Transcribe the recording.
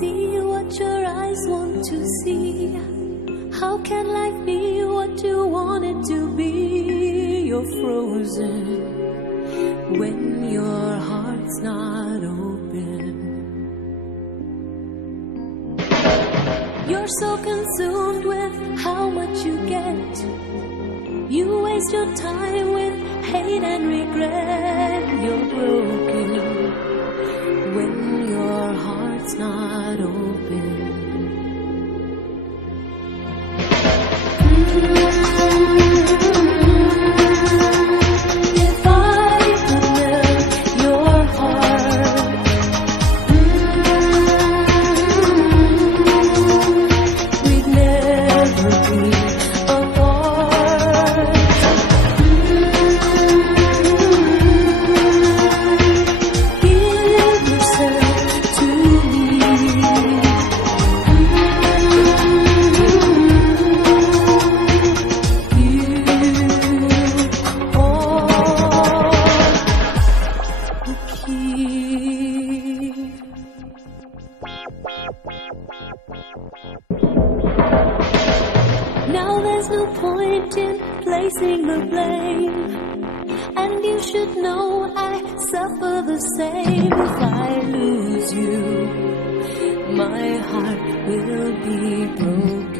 see what your eyes want to see. How can life be what you want it to be? You're frozen when your heart's not open. You're so consumed with how much you get. You waste your time with hate and regret. You're broken when your heart's not open. If I could melt your heart, we'd never be apart. Give yourself to me. Now there's no point in placing the blame, and you should know I suffer the same. If I lose you, my heart will be broken.